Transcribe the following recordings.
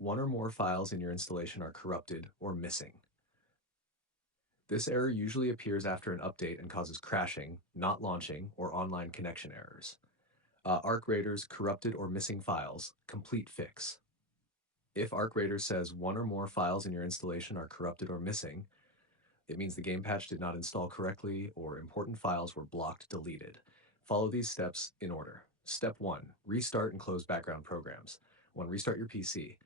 one or more files in your installation are corrupted or missing. This error usually appears after an update and causes crashing, not launching, or online connection errors. Arc Raiders corrupted or missing files, complete fix. If Arc Raider says one or more files in your installation are corrupted or missing, it means the game patch did not install correctly or important files were blocked, deleted. Follow these steps in order. Step 1. Restart and close background programs. 1. Restart your PC.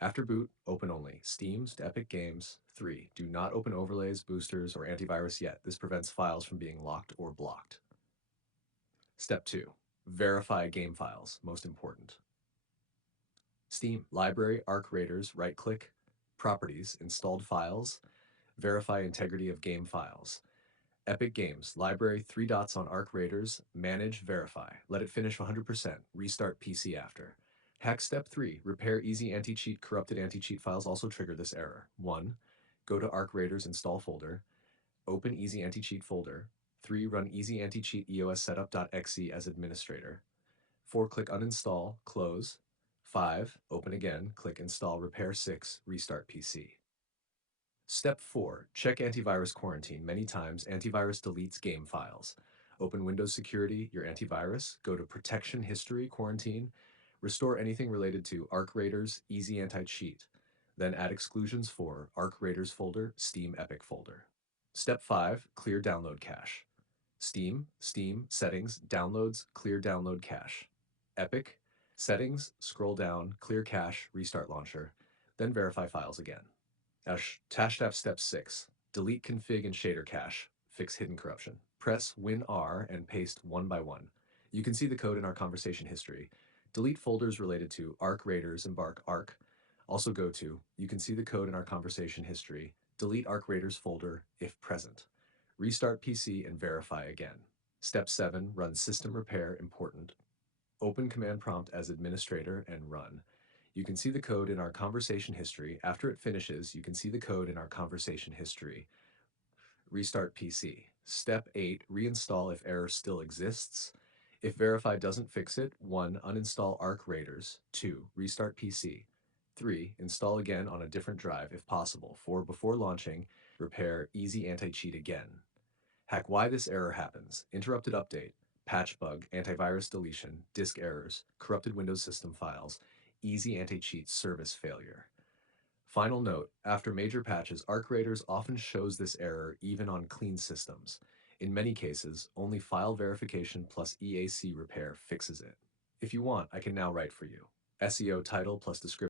After boot, open only Steam's to Epic Games. 3. Do not open overlays, boosters, or antivirus yet. This prevents files from being locked or blocked. Step 2. Verify game files, most important. Steam, Library, Arc Raiders, right-click, Properties, Installed Files, verify integrity of game files. Epic Games, Library, 3 dots on Arc Raiders, Manage, Verify. Let it finish 100%, restart PC after. Hack Step 3, repair easy anti-cheat. Corrupted anti-cheat files also trigger this error. 1. Go to Arc Raiders install folder, open easy anti-cheat folder. 3. Run easy anti-cheat eos setup.exe as administrator. 4. Click uninstall, close. 5. Open again, click install repair. 6. Restart PC. Step 4. Check antivirus quarantine. Many times, antivirus deletes game files. Open Windows Security, your antivirus, go to Protection History, Quarantine, restore anything related to Arc Raiders, Easy Anti-Cheat. Then add exclusions for Arc Raiders folder, Steam Epic folder. Step 5. Clear download cache. Steam, Settings, Downloads, Clear download cache. Epic, Settings, scroll down, Clear cache, restart launcher, then verify files again. Tashtaf Step 6. Delete config and shader cache. Fix hidden corruption. Press Win R and paste one by one. You can see the code in our conversation history. Delete folders related to Arc Raiders and Bark Arc. Also go to, you can see the code in our conversation history. Delete Arc Raiders folder if present. Restart PC and verify again. Step 7. Run system repair, important. Open command prompt as administrator and run. You can see the code in our conversation history. After it finishes, you can see the code in our conversation history. Restart PC. Step 8. Reinstall if error still exists. If verify doesn't fix it, 1. Uninstall Arc Raiders. 2. Restart PC. 3. Install again on a different drive if possible. 4. Before launching, repair easy anti-cheat again. Hack why this error happens. Interrupted update, patch bug, antivirus deletion, disk errors, corrupted Windows system files, easy anti-cheat service failure. Final note, after major patches, Arc Raiders often shows this error even on clean systems. In many cases, only file verification plus EAC repair fixes it. If you want, I can now write for you. SEO title plus description.